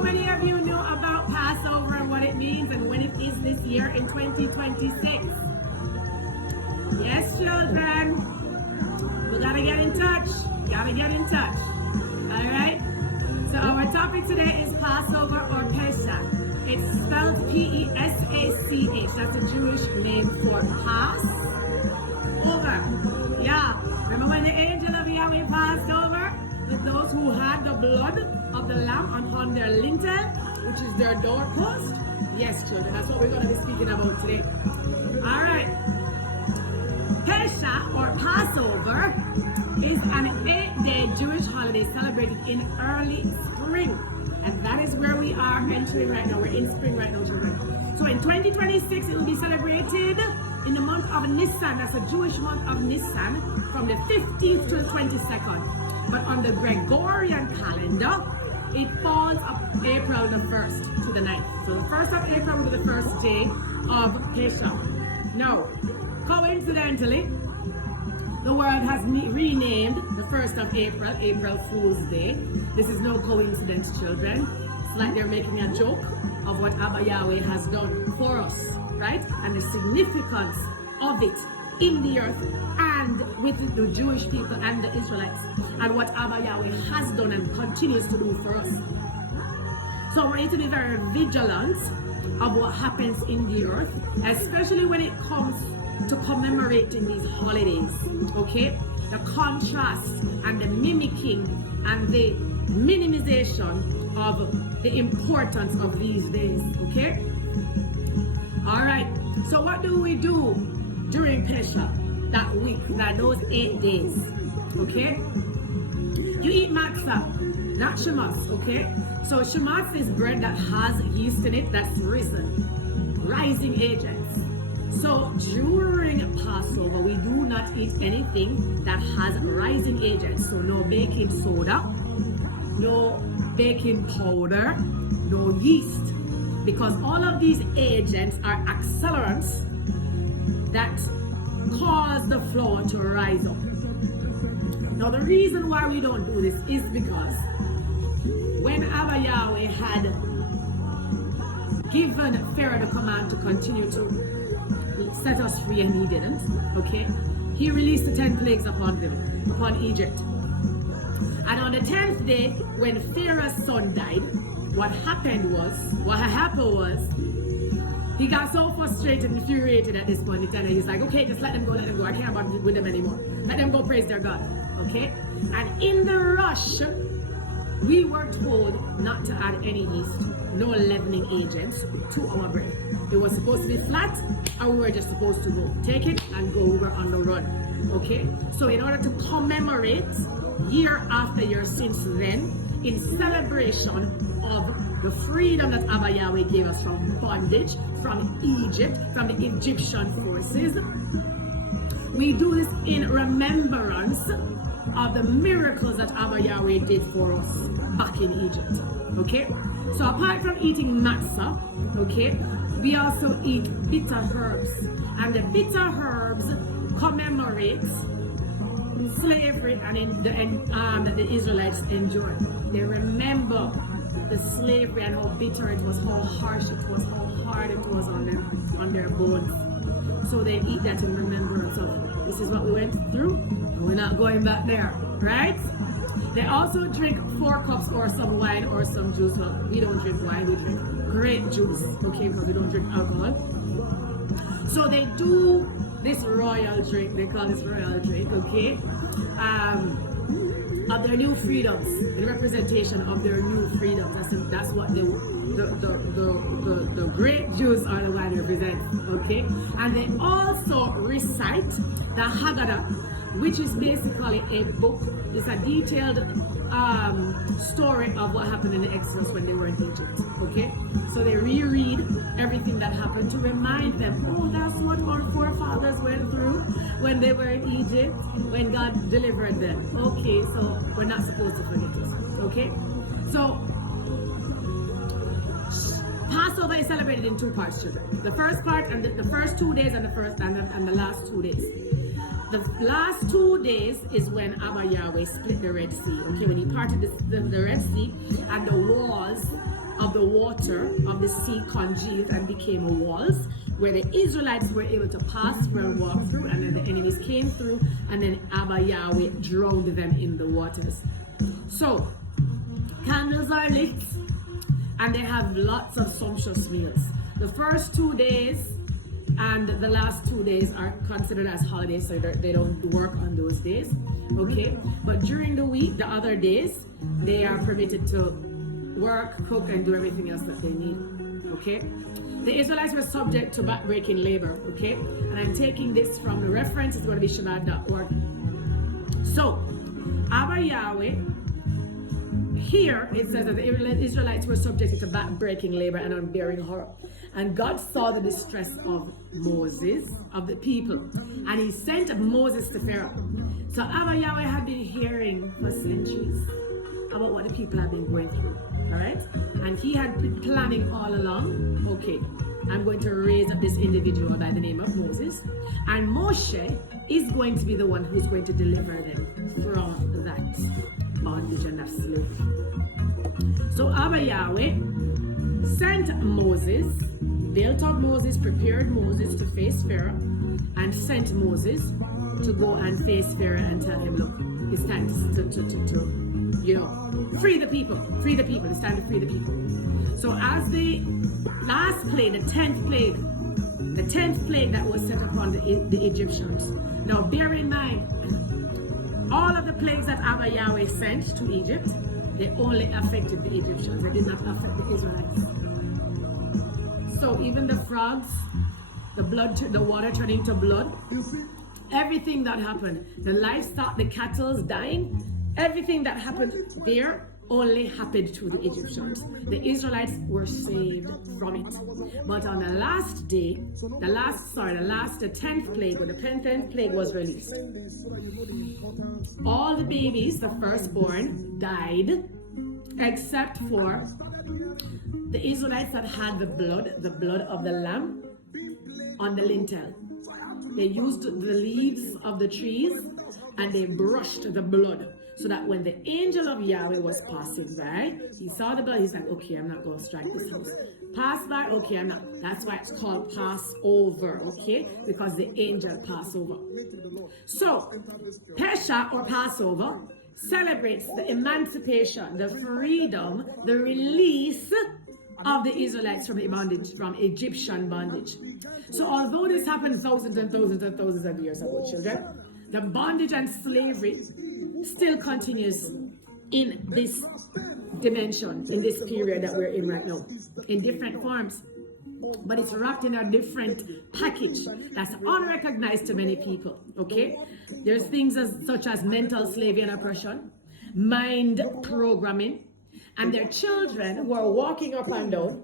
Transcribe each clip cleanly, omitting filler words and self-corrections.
how many of you know about Passover and what it means and when it is this year in 2026? Yes, children. We gotta get in touch. Gotta get in touch. Alright? So our topic today is Passover or Pesach. It's spelled P-E-S-A-C-H. That's a Jewish name for Passover. Yeah. Remember when the angel of Yahweh passed over with those who had the blood of the lamb upon their lintel, which is their doorpost? Yes, children. That's what we're going to be speaking about today. All right. Pesach or Passover is an 8-day Jewish holiday celebrated in early spring. And that is where we are entering right now. We're in spring right now, children. So in 2026, it will be celebrated in the month of Nisan. That's a Jewish month of Nisan from the 15th to the 22nd. But on the Gregorian calendar, it falls up April the 1st to the 9th. So the 1st of April will be the first day of Pesach. Now, coincidentally, the world has renamed the 1st of April, April Fool's Day. This is no coincidence, children. It's like they're making a joke of what Abba Yahweh has done for us, right? And the significance of it in the earth and with the Jewish people and the Israelites, and what Abba Yahweh has done and continues to do for us. So we need to be very vigilant of what happens in the earth, especially when it comes to commemorating these holidays, okay? The contrast and the mimicking and the minimization of the importance of these days, okay? All right, so what do we do during Pesach, that week, those 8 days, okay? You eat matzah, not shematz, okay? So shematz is bread that has yeast in it that's risen, rising agents. So during Passover, we do not eat anything that has rising agents. So no baking soda, no baking powder, no yeast. Because all of these agents are accelerants that cause the flour to rise up. Now the reason why we don't do this is because when Abba Yahweh had given Pharaoh the command to continue to set us free and he didn't, okay? He released the 10 plagues upon them, upon Egypt. And on the 10th day, when Pharaoh's son died, what happened was, he got so frustrated and infuriated at this point in time, and he's like, okay, just let them go, I can't bother with them anymore. Let them go praise their God, okay? And in the rush, we were told not to add any yeast, no leavening agents to our bread. It was supposed to be flat, and we were just supposed to go take it and go. We were on the run, okay? So in order to commemorate year after year since then, in celebration of the freedom that Abba Yahweh gave us from bondage, from Egypt, from the Egyptian forces, we do this in remembrance of the miracles that Abba Yahweh did for us back in Egypt, okay? So apart from eating matzah, okay, we also eat bitter herbs, and the bitter herbs commemorate slavery and that the Israelites endured. They remember the slavery and how bitter it was, how harsh it was, how hard it was on their bones. So they eat that in remembrance of this is what we went through, and we're not going back there, right? They also drink 4 cups or some wine or some juice. Well, we don't drink wine, we drink grape juice, okay, because we don't drink alcohol. So they do this royal drink, they call this royal drink, okay, of their new freedoms, in representation of their new freedoms. That's what the grape juice or the wine represents, okay? And they also recite the Haggadah, which is basically a book. It's a detailed story of what happened in the Exodus when they were in Egypt, okay? So they reread everything that happened to remind them, oh, that's what our forefathers went through when they were in Egypt, when God delivered them. Okay, so we're not supposed to forget this, okay? So Passover is celebrated in 2 parts, children. The first part and the first 2 days and the last 2 days. The last 2 days is when Abba Yahweh split the Red Sea. Okay, when he parted the Red Sea and the walls of the water of the sea congealed and became walls, where the Israelites were able to pass through and walk through, and then the enemies came through, and then Abba Yahweh drowned them in the waters. So, candles are lit, and they have lots of sumptuous meals. The first 2 days and the last 2 days are considered as holidays, so they don't work on those days, okay? But during the week, the other days, they are permitted to work, cook, and do everything else that they need, okay? The Israelites were subject to back-breaking labor, okay? And I'm taking this from the reference, it's going to be Shabbat.org. So, Abba Yahweh, here it says that the Israelites were subjected to back-breaking labor and unbearing horror. And God saw the distress of Moses, of the people, and he sent Moses to Pharaoh. So Abba Yahweh had been hearing for centuries about what the people have been going through, all right? And he had been planning all along, okay, I'm going to raise up this individual by the name of Moses, and Moshe is going to be the one who's going to deliver them from that bondage and that slavery. So Abba Yahweh sent Moses, built up Moses, prepared Moses to face Pharaoh, and sent Moses to go and face Pharaoh and tell him, look, it's time to free the people, it's time to free the people. So as the last plague, the 10th plague that was set upon the Egyptians. Now bear in mind, all of the plagues that Abba Yahweh sent to Egypt, they only affected the Egyptians, they did not affect the Israelites. So even the frogs, the water turning to blood, everything that happened, the livestock, the cattle dying, everything that happened there only happened to the Egyptians. The Israelites were saved from it. But on the last day, the 10th plague, or the 10th plague was released. All the babies, the firstborn, died, except for the Israelites that had the blood of the lamb on the lintel. They used the leaves of the trees and they brushed the blood, so that when the angel of Yahweh was passing by, he saw the blood, he's like, okay, I'm not going to strike this house. Pass by, okay, I'm not. That's why it's called Passover, okay? Because the angel passed over. So, Pesach or Passover celebrates the emancipation, the freedom, the release of the Israelites from the bondage, from Egyptian bondage. So although this happened thousands and thousands and thousands of years ago, children, the bondage and slavery still continues in this dimension, in this period that we're in right now, in different forms. But it's wrapped in a different package that's unrecognized to many people, okay? There's things such as mental slavery and oppression, mind programming, and their children who are walking up and down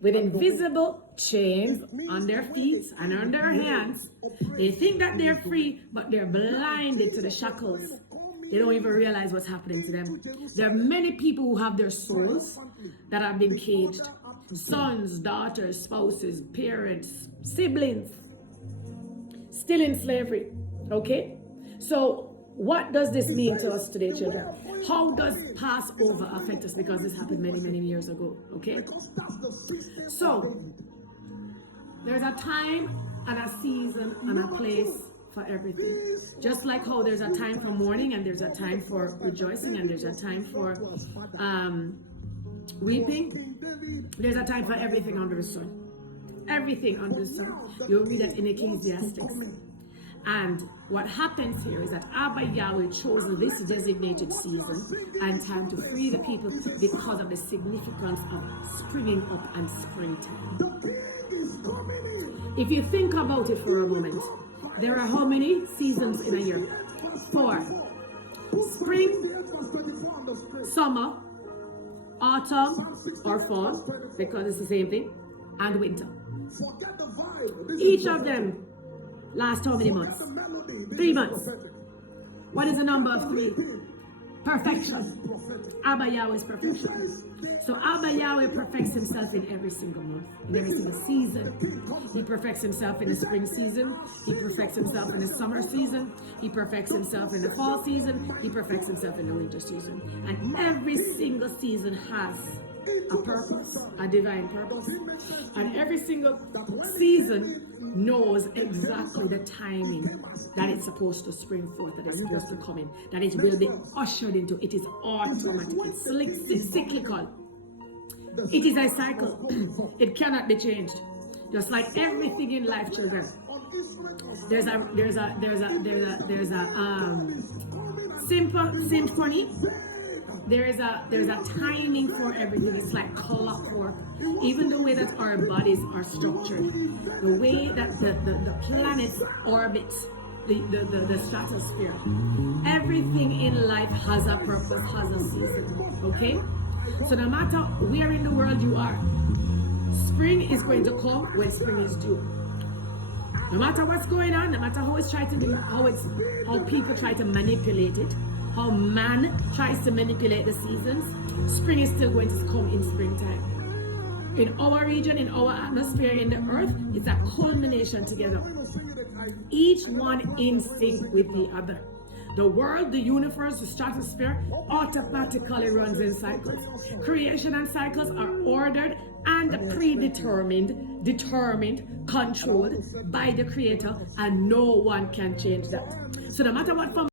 with invisible chains on their feet and on their hands. They think that they're free, but they're blinded to the shackles. They don't even realize what's happening to them. There are many people who have their souls that have been caged. Sons, daughters, spouses, parents, siblings, still in slavery, okay? So what does this mean to us today, children? How does Passover affect us? Because this happened many, many years ago, okay? So, there's a time and a season and a place for everything. Just like how there's a time for mourning and there's a time for rejoicing and there's a time for weeping, there's a time for everything under the sun. Everything under the sun. You'll read that in Ecclesiastes. And what happens here is that Abba Yahweh chose this designated season and time to free the people because of the significance of springing up and springtime. If you think about it for a moment, there are how many seasons in a year? 4. Spring, summer, autumn or fall, because it's the same thing, and winter. Each of them last how many months? 3 months. What is the number of 3? Perfection. Abba Yahweh's perfection. So Abba Yahweh perfects himself in every single month, in every single season. He perfects himself in the spring season. He perfects himself in the summer season. He perfects himself in the fall season. He perfects himself in the winter season. And every single season has a purpose, a divine purpose. And every single season knows exactly the timing that it's supposed to spring forth, that it's supposed to come in, that it will be ushered into. It is automatic, it's cyclical. It is a cycle. It cannot be changed. Just like everything in life, children. There's a symphony. There's a timing for everything. It's like clockwork. Even the way that our bodies are structured, the way that the planets orbit the stratosphere, everything in life has a purpose, has a season. Okay? So no matter where in the world you are, spring is going to come when spring is due. No matter what's going on, no matter how it's trying to do, how people try to manipulate it, how man tries to manipulate the seasons, spring is still going to come in springtime. In our region, in our atmosphere, in the earth, it's a culmination together. Each one in sync with the other. The world, the universe, the stratosphere automatically runs in cycles. Creation and cycles are ordered and predetermined, determined, controlled by the Creator, and no one can change that. So no matter what